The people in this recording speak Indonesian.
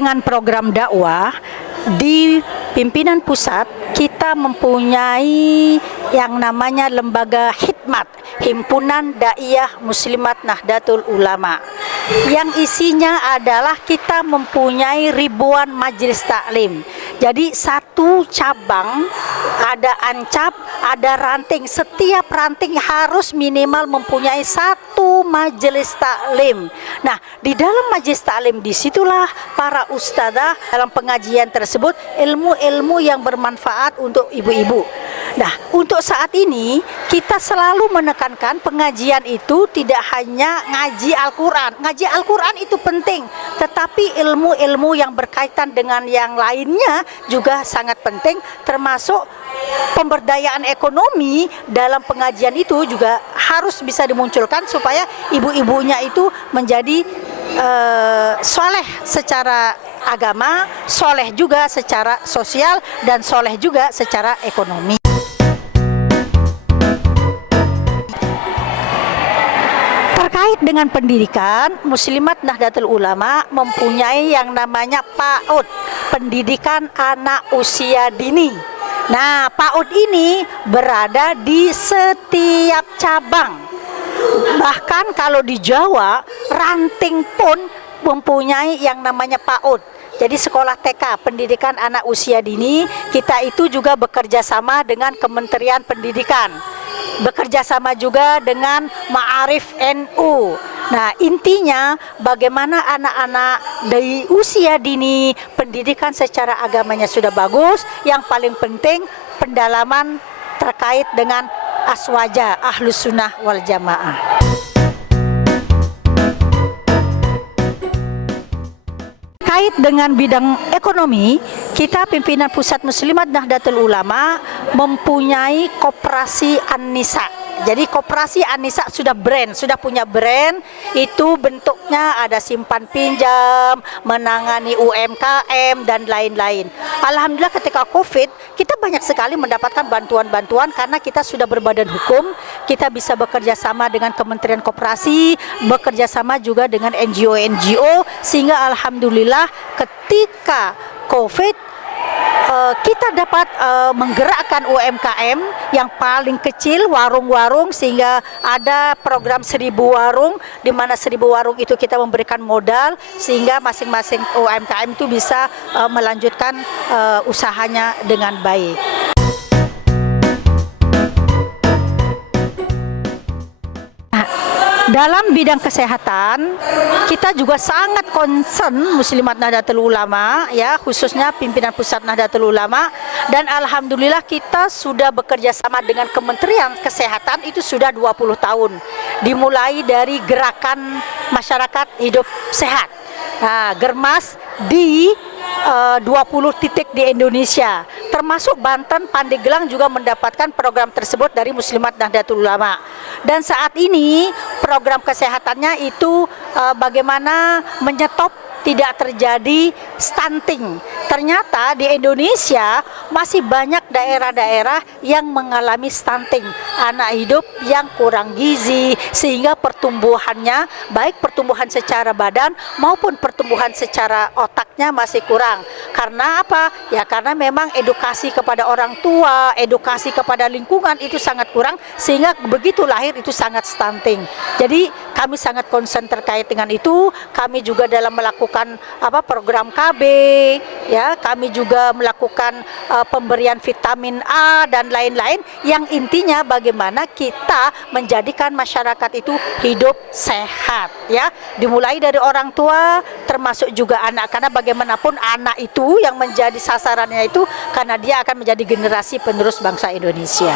dengan program dakwah di pimpinan pusat, kita mempunyai yang namanya lembaga Hikmat, Himpunan Daiyah Muslimat Nahdlatul Ulama, yang isinya adalah kita mempunyai ribuan majelis taklim. Jadi satu cabang ada ancap, ada ranting. Setiap ranting harus minimal mempunyai satu majelis taklim. Nah, di dalam majelis taklim disitulah para ustadzah dalam pengajian tersebut ilmu-ilmu yang bermanfaat untuk ibu-ibu. Nah, untuk saat ini kita selalu menekankan pengajian itu tidak hanya ngaji Al-Quran. Ngaji Al-Quran itu penting, tetapi ilmu-ilmu yang berkaitan dengan yang lainnya juga sangat penting, termasuk pemberdayaan ekonomi dalam pengajian itu juga harus bisa dimunculkan supaya ibu-ibunya itu menjadi soleh secara agama, soleh juga secara sosial, dan soleh juga secara ekonomi. Terkait dengan pendidikan, Muslimat Nahdlatul Ulama mempunyai yang namanya PAUD, pendidikan anak usia dini. Nah, PAUD ini berada di setiap cabang. Bahkan kalau di Jawa, ranting pun mempunyai yang namanya PAUD. Jadi sekolah TK, pendidikan anak usia dini, kita itu juga bekerja sama dengan Kementerian Pendidikan. Bekerja sama juga dengan Ma'arif NU. Nah, intinya bagaimana anak-anak dari usia dini pendidikan secara agamanya sudah bagus, yang paling penting pendalaman terkait dengan aswaja Ahlus Sunnah wal Jamaah. Terkait dengan bidang ekonomi, kita pimpinan Pusat Muslimat Nahdlatul Ulama mempunyai koperasi An-Nisa. Jadi koperasi An-Nisa sudah brand, sudah punya brand. Itu bentuknya ada simpan pinjam, menangani UMKM dan lain-lain. Alhamdulillah ketika Covid kita banyak sekali mendapatkan bantuan-bantuan karena kita sudah berbadan hukum. Kita bisa bekerja sama dengan Kementerian Koperasi, bekerja sama juga dengan NGO-NGO, sehingga alhamdulillah ketika Covid kita dapat menggerakkan UMKM yang paling kecil, warung-warung, sehingga ada program 1000 warung, di mana 1000 warung itu kita memberikan modal sehingga masing-masing UMKM itu bisa melanjutkan usahanya dengan baik. Dalam bidang kesehatan, kita juga sangat concern Muslimat Nahdlatul Ulama, ya, khususnya pimpinan Pusat Nahdlatul Ulama, dan alhamdulillah kita sudah bekerja sama dengan Kementerian Kesehatan itu sudah 20 tahun. Dimulai dari gerakan masyarakat hidup sehat. Nah, Germas di 20 titik di Indonesia, termasuk Banten, Pandeglang juga mendapatkan program tersebut dari Muslimat Nahdlatul Ulama. Dan saat ini program kesehatannya itu bagaimana menyetop tidak terjadi stunting. Ternyata di Indonesia masih banyak daerah-daerah yang mengalami stunting, anak hidup yang kurang gizi, sehingga pertumbuhannya, baik pertumbuhan secara badan maupun pertumbuhan secara otaknya masih kurang. Karena apa? Ya karena memang edukasi kepada orang tua, edukasi kepada lingkungan itu sangat kurang, sehingga begitu lahir itu sangat stunting. Jadi kami sangat concern terkait dengan itu. Kami juga dalam melakukan program KB, ya, kami juga melakukan pemberian vitamin A dan lain-lain, yang intinya bagaimana kita menjadikan masyarakat itu hidup sehat, ya, dimulai dari orang tua termasuk juga anak, karena bagaimanapun anak itu yang menjadi sasarannya itu karena dia akan menjadi generasi penerus bangsa Indonesia.